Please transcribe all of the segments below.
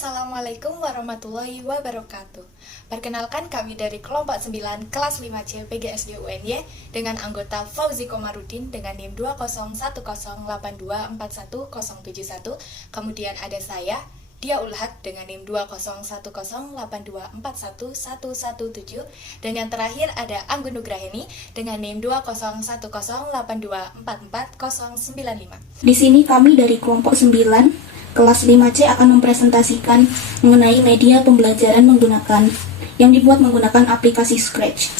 Assalamualaikum warahmatullahi wabarakatuh. Perkenalkan kami dari kelompok 9 kelas 5C PGSD UNY dengan anggota Fauzi Komarudin dengan NIM 20108241071. Kemudian ada saya, Dia Ulhad dengan NIM 20108241117. Dan yang terakhir ada Anggun Nugraheni dengan NIM 20108244095. Di sini kami dari kelompok 9 kelas 5C akan mempresentasikan mengenai media pembelajaran yang dibuat menggunakan aplikasi Scratch.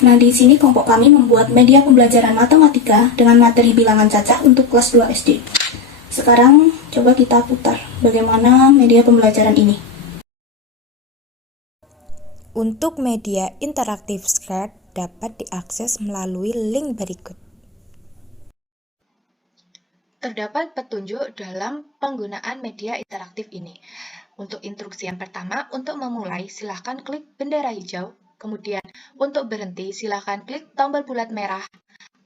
Nah, di sini kelompok kami membuat media pembelajaran matematika dengan materi bilangan cacah untuk kelas 2 SD. Sekarang coba kita putar bagaimana media pembelajaran ini. Untuk media interaktif Scratch dapat diakses melalui link berikut. Terdapat petunjuk dalam penggunaan media interaktif ini. Untuk instruksi yang pertama, untuk memulai silahkan klik bendera hijau, kemudian untuk berhenti silahkan klik tombol bulat merah,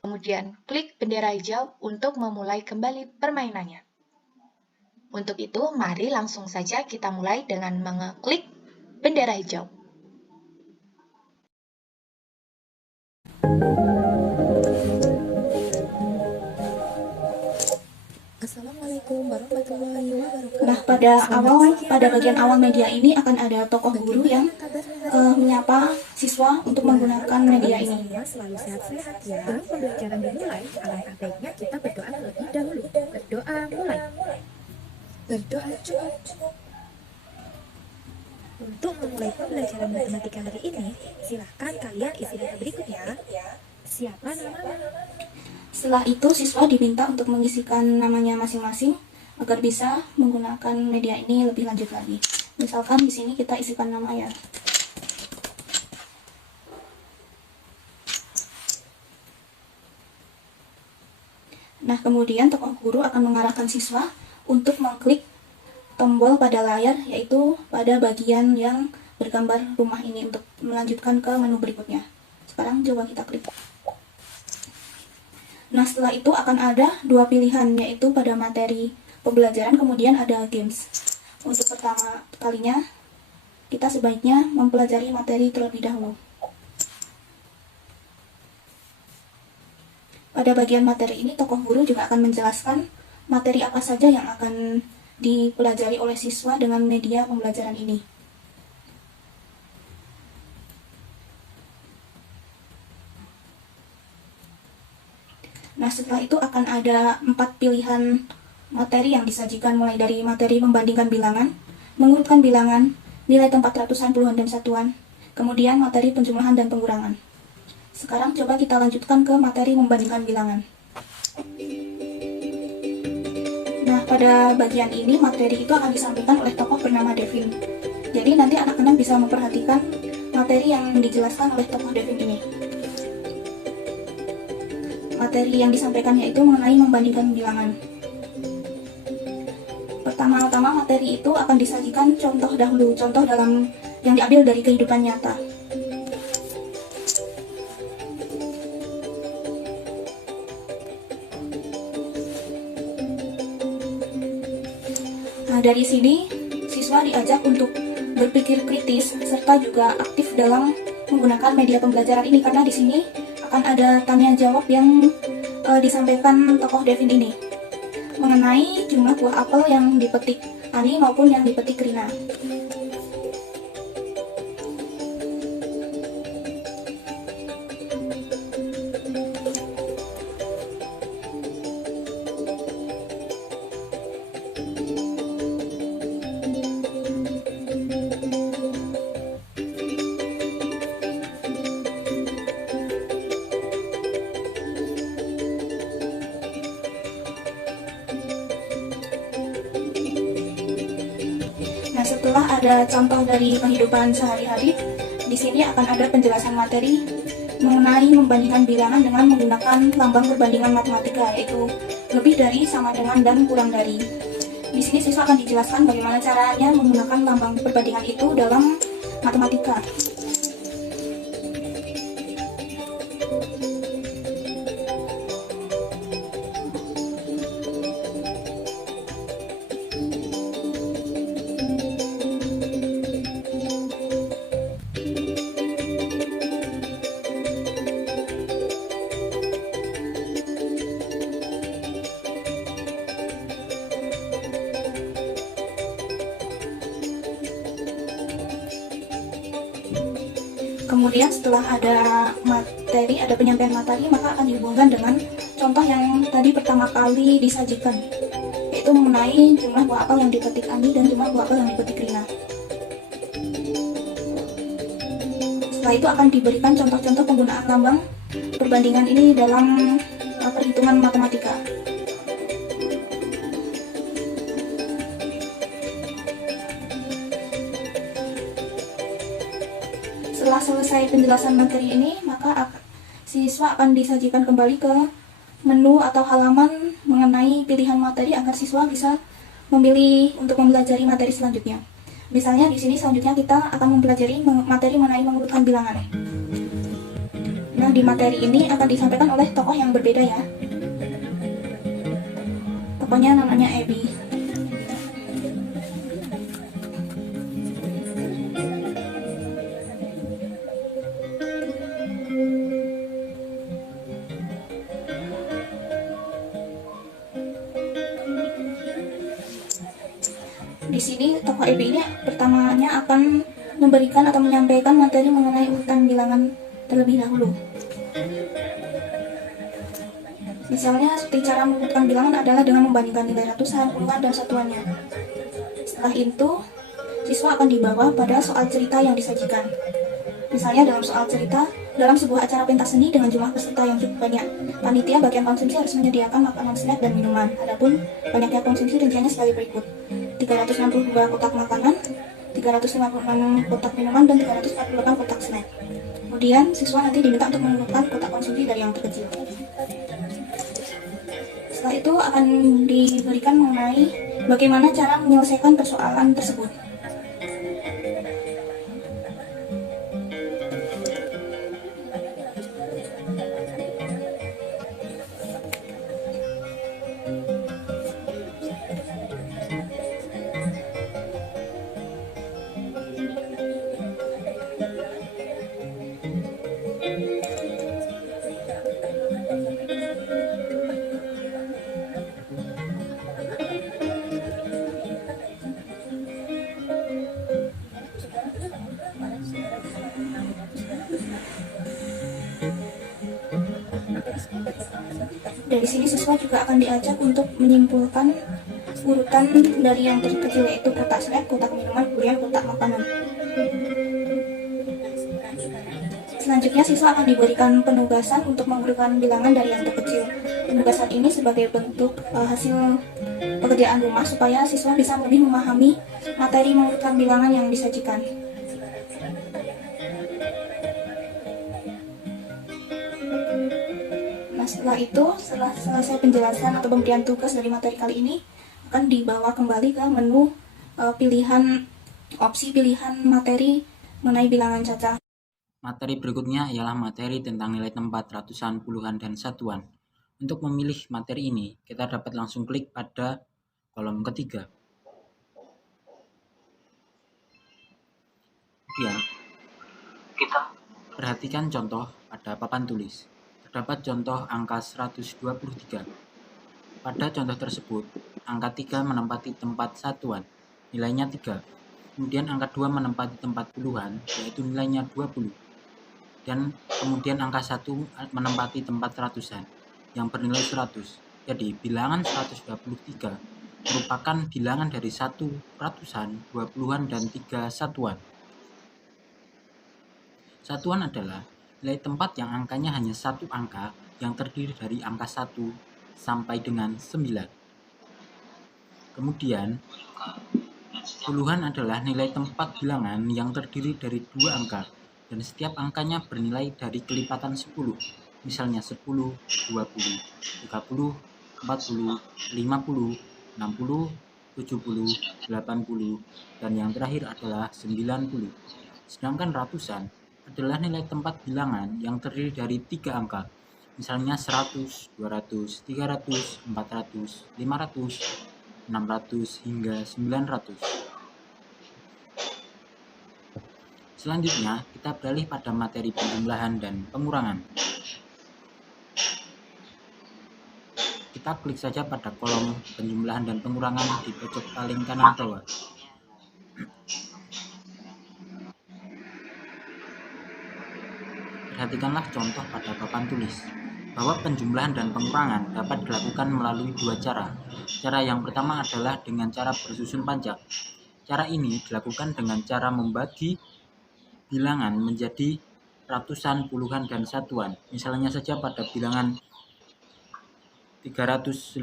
kemudian klik bendera hijau untuk memulai kembali permainannya. Untuk itu, mari langsung saja kita mulai dengan mengeklik bendera hijau. Assalamualaikum warahmatullahi wabarakatuh. Nah, pada bagian awal media ini akan ada tokoh guru yang menyapa siswa untuk menggunakan media ini. Selalu sehat-sehat ya. Sebelum pembelajaran dimulai, alangkah baiknya kita berdoa terlebih dahulu. Berdoa mulai. Berdoa cukup. Untuk memulai pembelajaran matematika hari ini, silahkan kalian isi data berikut ya. Siapa nama? Setelah itu, siswa diminta untuk mengisikan namanya masing-masing agar bisa menggunakan media ini lebih lanjut lagi. Misalkan di sini kita isikan nama ya. Nah, kemudian tokoh guru akan mengarahkan siswa untuk mengklik tombol pada layar, yaitu pada bagian yang bergambar rumah ini untuk melanjutkan ke menu berikutnya. Sekarang coba kita klik. Nah, setelah itu akan ada dua pilihan, yaitu pada materi pembelajaran, kemudian ada games. Untuk pertama kalinya, kita sebaiknya mempelajari materi terlebih dahulu. Pada bagian materi ini, tokoh guru juga akan menjelaskan materi apa saja yang akan dipelajari oleh siswa dengan media pembelajaran ini. Nah, setelah itu akan ada 4 pilihan materi yang disajikan, mulai dari materi membandingkan bilangan, mengurutkan bilangan, nilai tempat ratusan, puluhan, dan satuan, kemudian materi penjumlahan dan pengurangan. Sekarang coba kita lanjutkan ke materi membandingkan bilangan. Nah, pada bagian ini materi itu akan disampaikan oleh tokoh bernama Devin. Jadi nanti anak-anak bisa memperhatikan materi yang dijelaskan oleh tokoh Devin ini. Materi yang disampaikan yaitu mengenai membandingkan bilangan. Pertama-tama materi itu akan disajikan contoh dahulu, contoh dalam yang diambil dari kehidupan nyata. Nah, dari sini siswa diajak untuk berpikir kritis serta juga aktif dalam menggunakan media pembelajaran ini, karena di sini akan ada tanya jawab yang disampaikan tokoh Devin ini mengenai jumlah buah apel yang dipetik Ani maupun yang dipetik Rina. Nah, setelah ada contoh dari kehidupan sehari-hari, di sini akan ada penjelasan materi mengenai membandingkan bilangan dengan menggunakan lambang perbandingan matematika, yaitu lebih dari, sama dengan, dan kurang dari. Di sini siswa akan dijelaskan bagaimana caranya menggunakan lambang perbandingan itu dalam matematika. Kemudian setelah ada materi, ada penyampaian materi, maka akan dihubungkan dengan contoh yang tadi pertama kali disajikan, yaitu mengenai jumlah buah apel yang dipetik Ani dan jumlah buah apel yang dipetik Rina. Setelah itu akan diberikan contoh-contoh penggunaan lambang perbandingan ini dalam perhitungan matematika. Setelah selesai penjelasan materi ini, maka siswa akan disajikan kembali ke menu atau halaman mengenai pilihan materi agar siswa bisa memilih untuk mempelajari materi selanjutnya. Misalnya di sini selanjutnya kita akan mempelajari materi mengenai mengurutkan bilangan. Nah, di materi ini akan disampaikan oleh tokoh yang berbeda ya. Tokohnya namanya Ebi. Di sini tokoh Ebi ini pertamanya akan memberikan atau menyampaikan materi mengenai urutan bilangan terlebih dahulu. Misalnya seperti cara mengurutkan bilangan adalah dengan membandingkan nilai ratusan, puluhan, dan satuannya. Setelah itu, siswa akan dibawa pada soal cerita yang disajikan. Misalnya dalam soal cerita, dalam sebuah acara pentas seni dengan jumlah peserta yang cukup banyak, panitia bagian konsumsi harus menyediakan makanan, snack, dan minuman. Adapun banyaknya konsumsi rinciannya sebagai berikut: 362 kotak makanan, 356 kotak minuman, dan 348 kotak snack. Kemudian siswa nanti diminta untuk menentukan kotak konsumsi dari yang terkecil. Setelah itu akan diberikan mengenai bagaimana cara menyelesaikan persoalan tersebut. Dari sini siswa juga akan diajak untuk menyimpulkan urutan dari yang terkecil, yaitu kotak snack, kotak minuman, kemudian kotak makanan. Selanjutnya siswa akan diberikan penugasan untuk mengurutkan bilangan dari yang terkecil. Penugasan ini sebagai bentuk hasil pekerjaan rumah supaya siswa bisa lebih memahami materi mengurutkan bilangan yang disajikan. Nah, setelah itu, setelah selesai penjelasan atau pemberian tugas dari materi kali ini, akan dibawa kembali ke menu opsi pilihan materi mengenai bilangan cacah. Materi berikutnya ialah materi tentang nilai tempat, ratusan, puluhan, dan satuan. Untuk memilih materi ini, kita dapat langsung klik pada kolom ketiga. Kemudian, kita perhatikan contoh pada papan tulis. Terdapat contoh angka 123. Pada contoh tersebut, angka 3 menempati tempat satuan, nilainya 3. Kemudian angka 2 menempati tempat puluhan, yaitu nilainya 20. Dan kemudian angka 1 menempati tempat ratusan, yang bernilai 100. Jadi, bilangan 123 merupakan bilangan dari 1 ratusan, 2 puluhan, dan 3 satuan. Satuan adalah nilai tempat yang angkanya hanya satu angka yang terdiri dari angka 1 sampai dengan 9. Kemudian, puluhan adalah nilai tempat bilangan yang terdiri dari 2 angka dan setiap angkanya bernilai dari kelipatan 10. Misalnya 10, 20, 30, 40, 50, 60, 70, 80, dan yang terakhir adalah 90. Sedangkan ratusan adalah nilai tempat bilangan yang terdiri dari 3 angka, misalnya 100, 200, 300, 400, 500, 600, hingga 900. Selanjutnya, kita beralih pada materi penjumlahan dan pengurangan. Kita klik saja pada kolom penjumlahan dan pengurangan di pojok paling kanan bawah. Perhatikanlah contoh pada papan tulis, bahwa penjumlahan dan pengurangan dapat dilakukan melalui dua cara. Cara yang pertama adalah dengan cara bersusun panjang. Cara ini dilakukan dengan cara membagi bilangan menjadi ratusan, puluhan, dan satuan. Misalnya saja pada bilangan 356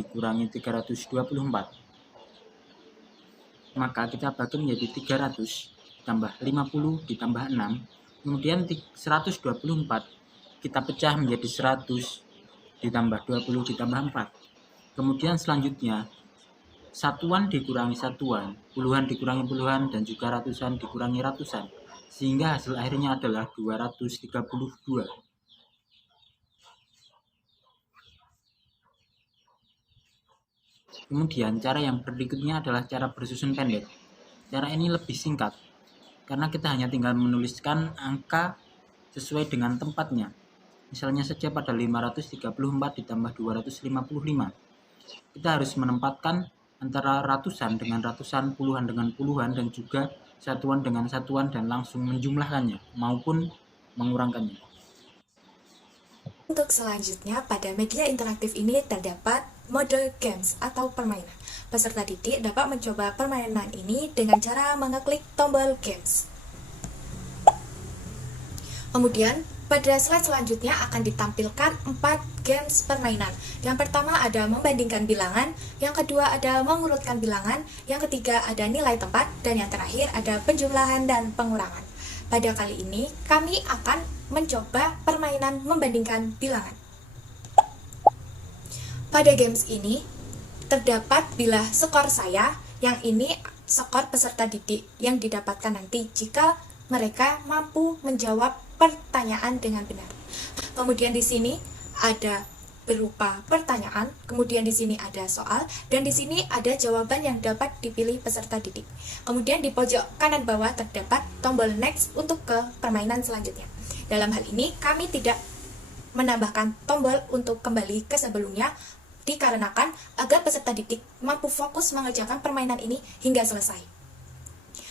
dikurangi 324. Maka kita bagi menjadi 300 ditambah 50 ditambah 6. Kemudian 124 kita pecah menjadi 100 ditambah 20 ditambah 4. Kemudian selanjutnya satuan dikurangi satuan, puluhan dikurangi puluhan, dan juga ratusan dikurangi ratusan, sehingga hasil akhirnya adalah 232. Kemudian cara yang berikutnya adalah cara bersusun pendek. Cara ini lebih singkat, karena kita hanya tinggal menuliskan angka sesuai dengan tempatnya. Misalnya saja pada 534 ditambah 255. Kita harus menempatkan antara ratusan dengan ratusan, puluhan dengan puluhan, dan juga satuan dengan satuan, dan langsung menjumlahkannya maupun mengurangkannya. Untuk selanjutnya, pada media interaktif ini terdapat mode games atau permainan. Peserta didik dapat mencoba permainan ini dengan cara mengeklik tombol games. Kemudian, pada slide selanjutnya akan ditampilkan 4 games permainan. Yang pertama ada membandingkan bilangan, yang kedua ada mengurutkan bilangan, yang ketiga ada nilai tempat, dan yang terakhir ada penjumlahan dan pengurangan. Pada kali ini, kami akan mencoba permainan membandingkan bilangan. Pada games ini, terdapat bilah skor saya, yang ini skor peserta didik yang didapatkan nanti jika mereka mampu menjawab pertanyaan dengan benar. Kemudian di sini ada berupa pertanyaan, kemudian di sini ada soal, dan di sini ada jawaban yang dapat dipilih peserta didik. Kemudian di pojok kanan bawah terdapat tombol next untuk ke permainan selanjutnya. Dalam hal ini kami tidak menambahkan tombol untuk kembali ke sebelumnya, dikarenakan agar peserta didik mampu fokus mengerjakan permainan ini hingga selesai.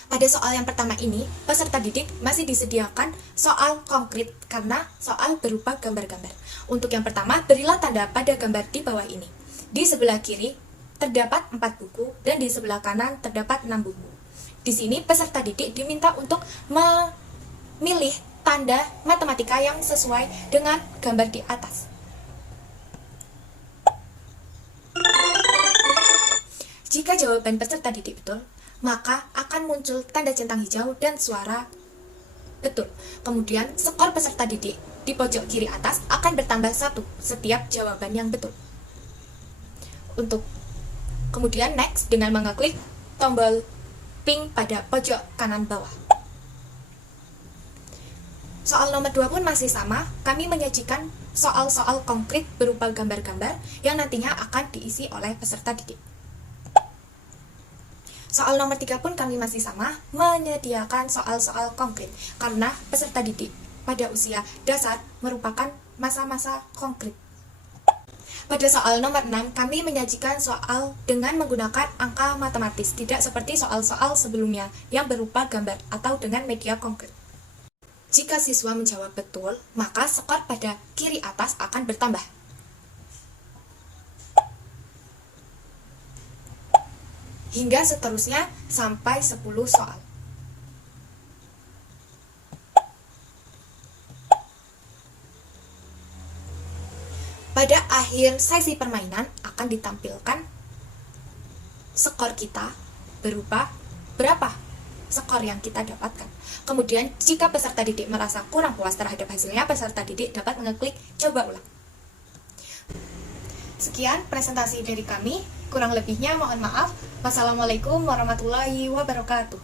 Pada soal yang pertama ini, peserta didik masih disediakan soal konkret karena soal berupa gambar-gambar. Untuk yang pertama, berilah tanda pada gambar di bawah ini. Di sebelah kiri terdapat 4 buku dan di sebelah kanan terdapat 6 buku. Di sini peserta didik diminta untuk memilih tanda matematika yang sesuai dengan gambar di atas. Jika jawaban peserta didik betul, maka akan muncul tanda centang hijau dan suara betul. Kemudian skor peserta didik di pojok kiri atas akan bertambah 1 setiap jawaban yang betul. Kemudian next dengan mengeklik tombol pink pada pojok kanan bawah. Soal nomor 2 pun masih sama, kami menyajikan soal-soal konkret berupa gambar-gambar yang nantinya akan diisi oleh peserta didik. Soal nomor 3 pun kami masih sama, menyediakan soal-soal konkret, karena peserta didik pada usia dasar merupakan masa-masa konkret. Pada soal nomor 6, kami menyajikan soal dengan menggunakan angka matematis, tidak seperti soal-soal sebelumnya yang berupa gambar atau dengan media konkret. Jika siswa menjawab betul, maka skor pada kiri atas akan bertambah. Hingga seterusnya sampai 10 soal. Pada akhir sesi permainan akan ditampilkan skor kita berupa berapa skor yang kita dapatkan. Kemudian jika peserta didik merasa kurang puas terhadap hasilnya, peserta didik dapat mengeklik coba ulang. Sekian presentasi dari kami, kurang lebihnya mohon maaf. Wassalamualaikum warahmatullahi wabarakatuh.